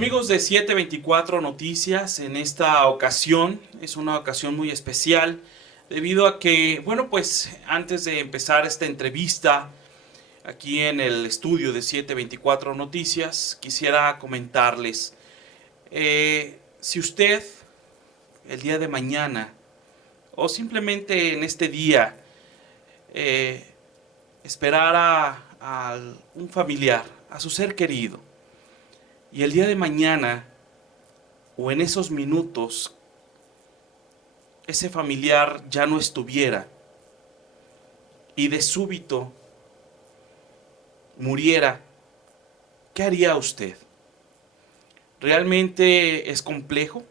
Amigos de 724 Noticias, en esta ocasión es una ocasión muy especial debido a que, bueno, pues antes de empezar esta entrevista aquí en el estudio de 724 Noticias, quisiera comentarles, si usted el día de mañana o simplemente en este día eh, esperara a un familiar, a su ser querido, y el día de mañana o en esos minutos ese familiar ya no estuviera y de súbito muriera, ¿qué haría usted? Realmente es complejo.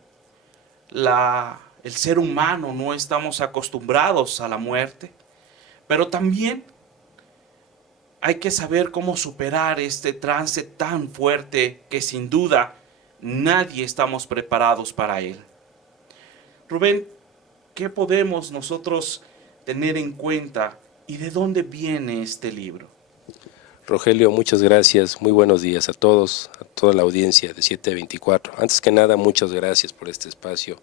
El ser humano no estamos acostumbrados a la muerte, pero también hay que saber cómo superar este trance tan fuerte que sin duda nadie estamos preparados para él. Rubén, ¿qué podemos nosotros tener en cuenta y de dónde viene este libro? Rogelio, muchas gracias, muy buenos días a todos, a toda la audiencia de 724. Antes que nada, muchas gracias por este espacio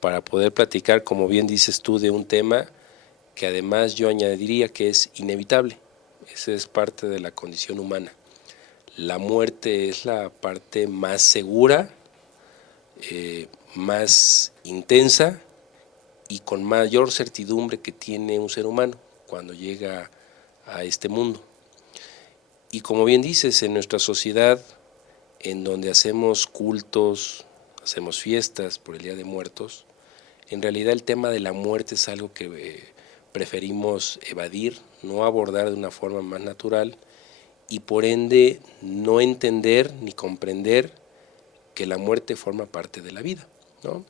para poder platicar, como bien dices tú, de un tema que además yo añadiría que es inevitable. Esa es parte de la condición humana. La muerte es la parte más segura, más intensa y con mayor certidumbre que tiene un ser humano cuando llega a este mundo. Y como bien dices, en nuestra sociedad, en donde hacemos cultos, hacemos fiestas por el Día de Muertos, en realidad el tema de la muerte es algo que preferimos evadir, no abordar de una forma más natural y por ende no entender ni comprender que la muerte forma parte de la vida, ¿no?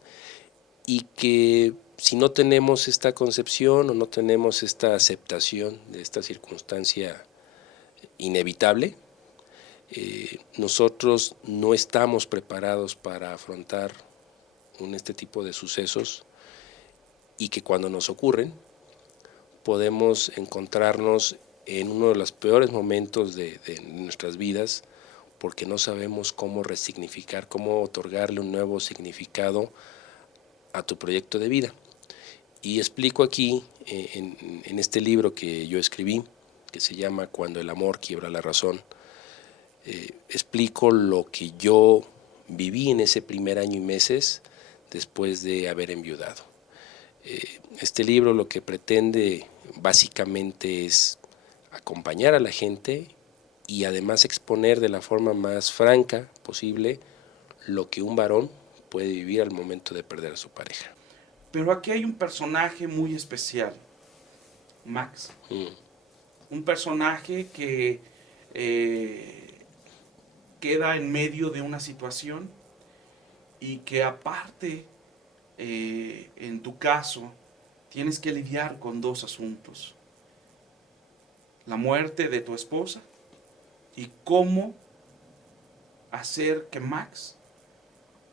Y que si no tenemos esta concepción o no tenemos esta aceptación de esta circunstancia inevitable, nosotros no estamos preparados para afrontar este tipo de sucesos y que cuando nos ocurren podemos encontrarnos en uno de los peores momentos de nuestras vidas porque no sabemos cómo resignificar, cómo otorgarle un nuevo significado a tu proyecto de vida. Y explico aquí en este libro que yo escribí, que se llama Cuando el amor quiebra la razón, explico lo que yo viví en ese primer año y meses después de haber enviudado. Este libro lo que pretende básicamente es acompañar a la gente y además exponer de la forma más franca posible lo que un varón puede vivir al momento de perder a su pareja. Pero aquí hay un personaje muy especial, Max. Un personaje que queda en medio de una situación y que aparte, en tu caso, tienes que lidiar con dos asuntos. La muerte de tu esposa y cómo hacer que Max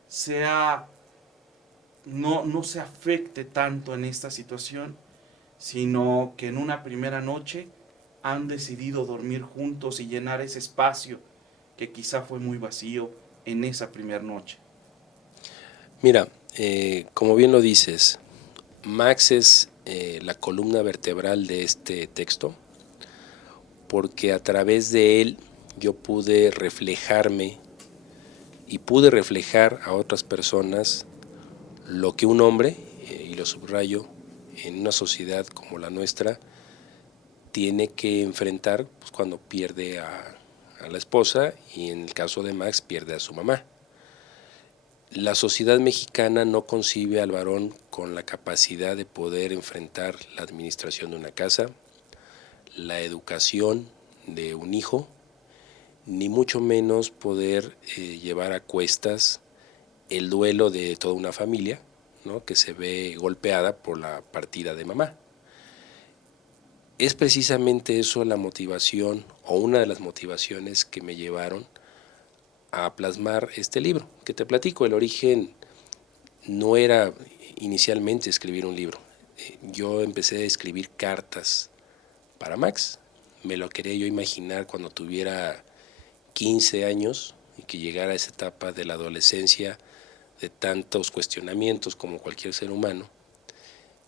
sea, no se afecte tanto en esta situación, sino que en una primera noche han decidido dormir juntos y llenar ese espacio que quizá fue muy vacío en esa primera noche. Mira, como bien lo dices, Max es la columna vertebral de este texto, porque a través de él yo pude reflejarme y pude reflejar a otras personas lo que un hombre, y lo subrayo, en una sociedad como la nuestra, tiene que enfrentar pues, cuando pierde a la esposa y en el caso de Max pierde a su mamá. La sociedad mexicana no concibe al varón con la capacidad de poder enfrentar la administración de una casa, la educación de un hijo, ni mucho menos poder llevar a cuestas el duelo de toda una familia, ¿no? Que se ve golpeada por la partida de mamá. Es precisamente eso la motivación o una de las motivaciones que me llevaron a plasmar este libro, que te platico. El origen no era inicialmente escribir un libro. Yo empecé a escribir cartas para Max. Me lo quería yo imaginar cuando tuviera 15 años, y que llegara a esa etapa de la adolescencia de tantos cuestionamientos como cualquier ser humano,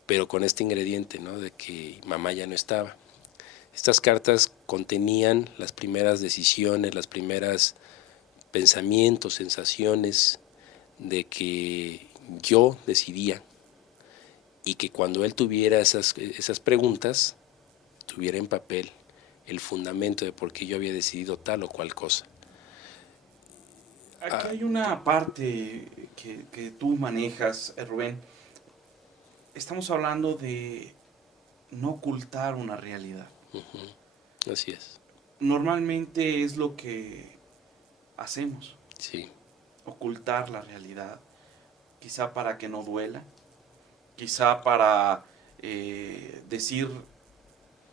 pero con este ingrediente, ¿no?, de que mamá ya no estaba. Estas cartas contenían las primeras decisiones, las primeras pensamientos, sensaciones de que yo decidía, y que cuando él tuviera esas preguntas, tuviera en papel el fundamento de por qué yo había decidido tal o cual cosa. Aquí hay una parte que tú manejas, Rubén. Estamos hablando de no ocultar una realidad. Así es. Normalmente es lo que hacemos, Sí. ocultar la realidad, quizá para que no duela, quizá para decir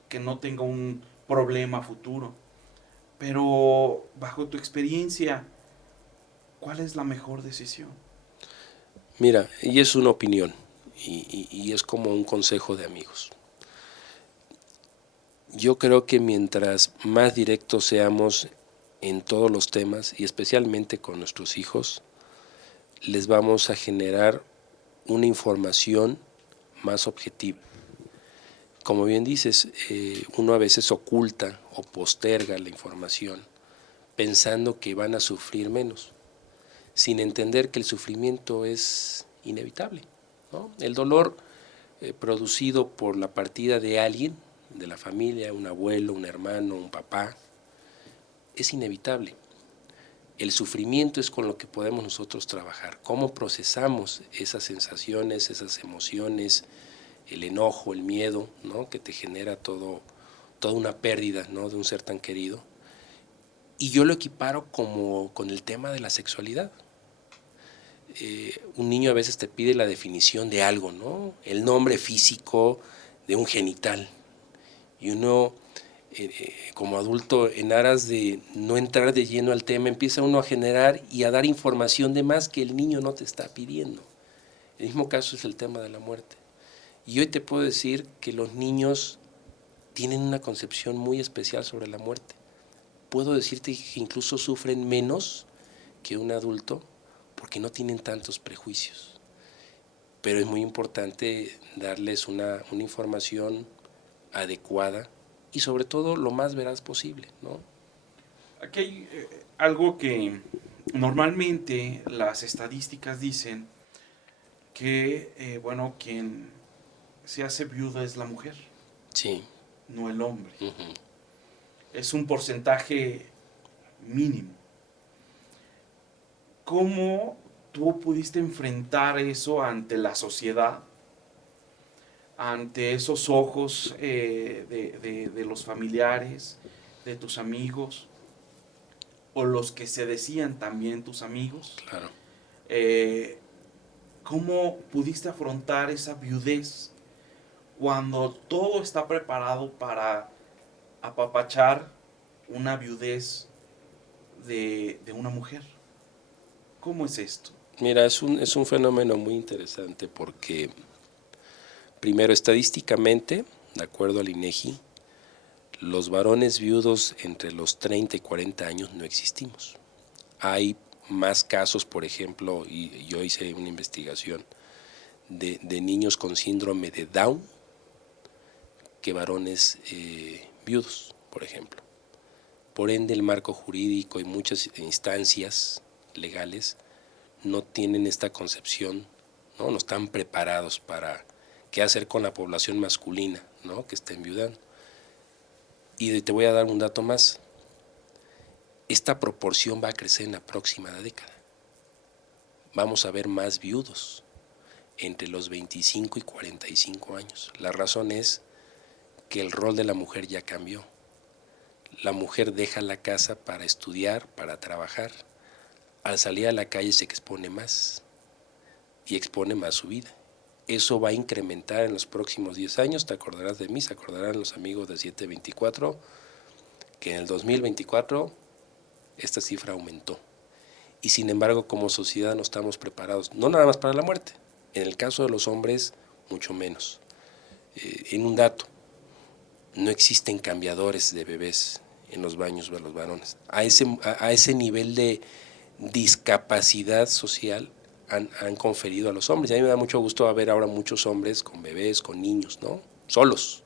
que no tenga un problema futuro. Pero bajo tu experiencia, ¿cuál es la mejor decisión? Mira, y es una opinión, y es como un consejo de amigos. Yo creo que mientras más directos seamos en todos los temas, y especialmente con nuestros hijos, les vamos a generar una información más objetiva. Como bien dices, uno a veces oculta o posterga la información pensando que van a sufrir menos, sin entender que el sufrimiento es inevitable, ¿no? El dolor producido por la partida de alguien, de la familia, un abuelo, un hermano, un papá, es inevitable. El sufrimiento es con lo que podemos nosotros trabajar, cómo procesamos esas sensaciones, esas emociones, el enojo, el miedo, ¿no?, que te genera toda una pérdida, ¿no?, de un ser tan querido. Y yo lo equiparo como con el tema de la sexualidad. Un niño a veces te pide la definición de algo, ¿no?, el nombre físico de un genital. Y uno, como adulto, en aras de no entrar de lleno al tema, empieza uno a generar y a dar información de más que el niño no te está pidiendo. El mismo caso es el tema de la muerte. Y hoy te puedo decir que los niños tienen una concepción muy especial sobre la muerte. Puedo decirte que incluso sufren menos que un adulto porque no tienen tantos prejuicios. Pero es muy importante darles una información adecuada y sobre todo lo más veraz posible, ¿no? Aquí hay algo que normalmente las estadísticas dicen que, bueno, quien se hace viuda es la mujer, Sí. no el hombre. Uh-huh. Es un porcentaje mínimo. ¿Cómo tú pudiste enfrentar eso ante la sociedad, ante esos ojos de los familiares, de tus amigos, o los que se decían también tus amigos? Claro. ¿Cómo pudiste afrontar esa viudez cuando todo está preparado para apapachar una viudez de una mujer? ¿Cómo es esto? Mira, es un fenómeno muy interesante porque, primero, estadísticamente, de acuerdo al INEGI, los varones viudos entre los 30 y 40 años no existimos. Hay más casos, por ejemplo, y yo hice una investigación de niños con síndrome de Down que varones viudos, por ejemplo. Por ende, el marco jurídico y muchas instancias legales no tienen esta concepción, ¿no? No están preparados para qué hacer con la población masculina, ¿no?, que está enviudando. Y te voy a dar un dato más. Esta proporción va a crecer en la próxima década. Vamos a ver más viudos entre los 25 y 45 años. La razón es que el rol de la mujer ya cambió. La mujer deja la casa para estudiar, para trabajar. Al salir a la calle se expone más y expone más su vida. Eso va a incrementar en los próximos 10 años. Te acordarás de mí, se acordarán los amigos de 724, que en el 2024 esta cifra aumentó. Y sin embargo, como sociedad no estamos preparados, no nada más para la muerte. En el caso de los hombres, mucho menos. En un dato, no existen cambiadores de bebés en los baños de los varones. A ese nivel de discapacidad social han conferido a los hombres. Y a mí me da mucho gusto ver ahora muchos hombres con bebés, con niños, ¿no? Solos,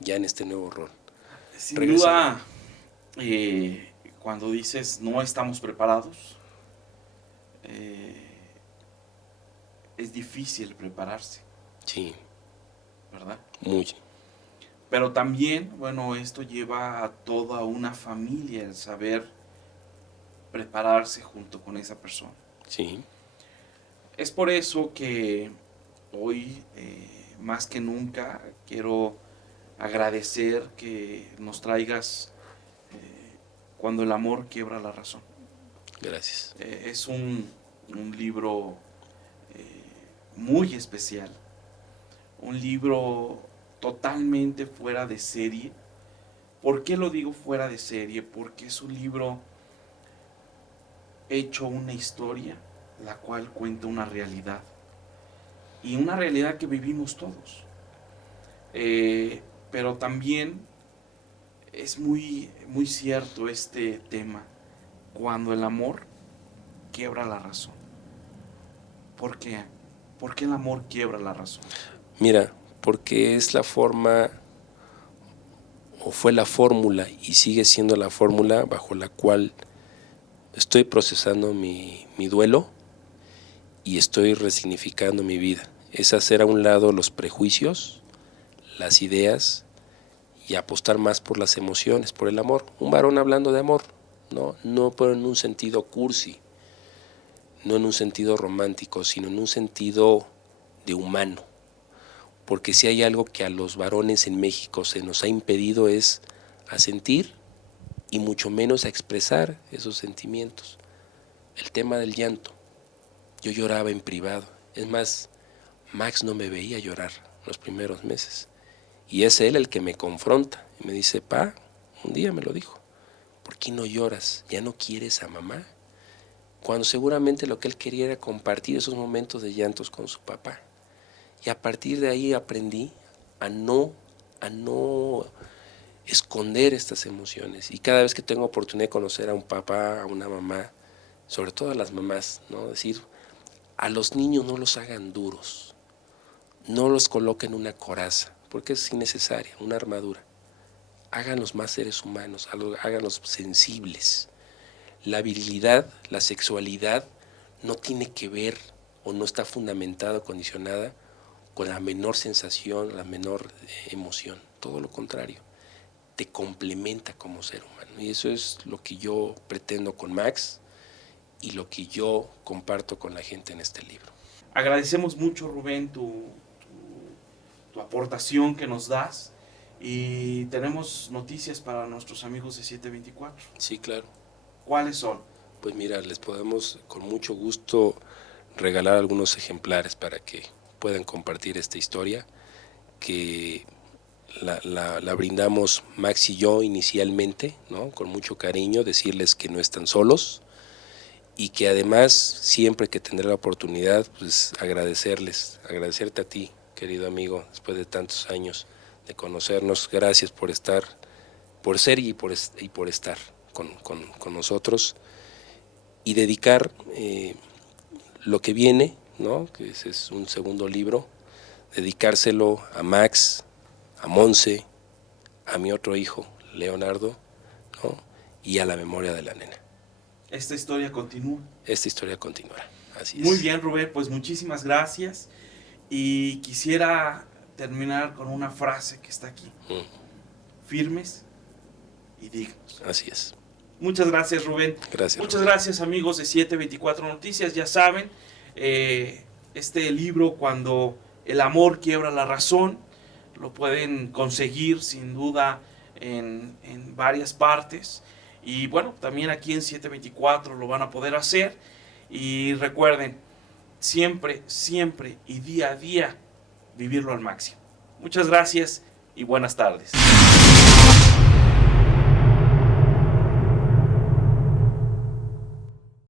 ya en este nuevo rol. Sin duda, cuando dices no estamos preparados, es difícil prepararse. Sí. ¿Verdad? Muy. Pero también, bueno, esto lleva a toda una familia el saber prepararse junto con esa persona. Sí. Es por eso que hoy, más que nunca, quiero agradecer que nos traigas Cuando el amor quiebra la razón. Gracias. Es un libro muy especial, un libro totalmente fuera de serie. ¿Por qué lo digo fuera de serie? Porque es un libro hecho una historia, la cual cuenta una realidad, y una realidad que vivimos todos. Pero también es muy, muy cierto este tema, cuando el amor quiebra la razón. ¿Por qué? ¿Por qué el amor quiebra la razón? Mira, porque es la forma, o fue la fórmula, y sigue siendo la fórmula bajo la cual estoy procesando mi duelo y estoy resignificando mi vida. Es hacer a un lado los prejuicios, las ideas, y apostar más por las emociones, por el amor. Un varón hablando de amor, no pero en un sentido cursi, no en un sentido romántico, sino en un sentido de humano. Porque si hay algo que a los varones en México se nos ha impedido es a sentir y mucho menos a expresar esos sentimientos. El tema del llanto. Yo lloraba en privado. Es más, Max no me veía llorar los primeros meses. Y es él el que me confronta. Y me dice, pa, un día me lo dijo, ¿por qué no lloras? ¿Ya no quieres a mamá? Cuando seguramente lo que él quería era compartir esos momentos de llantos con su papá. Y a partir de ahí aprendí a no esconder estas emociones. Y cada vez que tengo oportunidad de conocer a un papá, a una mamá, sobre todo a las mamás, ¿no? Decir, a los niños no los hagan duros, no los coloquen una coraza, porque es innecesaria, una armadura. Háganlos más seres humanos, háganlos sensibles. La virilidad, la sexualidad no tiene que ver o no está fundamentada o condicionada con la menor sensación, la menor emoción. Todo lo contrario, te complementa como ser humano. Y eso es lo que yo pretendo con Max y lo que yo comparto con la gente en este libro. Agradecemos mucho, Rubén, tu aportación que nos das, y tenemos noticias para nuestros amigos de 724. Sí, claro. ¿Cuáles son? Pues mira, les podemos con mucho gusto regalar algunos ejemplares para que puedan compartir esta historia que la brindamos Max y yo inicialmente, ¿no? Con mucho cariño, decirles que no están solos y que además siempre que tendré la oportunidad, pues agradecerte a ti, querido amigo, después de tantos años de conocernos. Gracias por estar, por ser y por estar con nosotros, y dedicar lo que viene, ¿no? Que ese es un segundo libro, dedicárselo a Max, a Monse, a mi otro hijo, Leonardo, ¿no? Y a la memoria de la nena. Esta historia continúa. Esta historia continuará, así es. Muy bien, Rubén, pues muchísimas gracias. Y quisiera terminar con una frase que está aquí. Firmes y dignos. Así es. Muchas gracias, Rubén. Gracias. Muchas Rubén. gracias, amigos de 724 Noticias. Ya saben, este libro, Cuando el amor quiebra la razón, lo pueden conseguir sin duda en varias partes. Y bueno, también aquí en 724 lo van a poder hacer. Y recuerden, siempre, siempre y día a día, vivirlo al máximo. Muchas gracias y buenas tardes.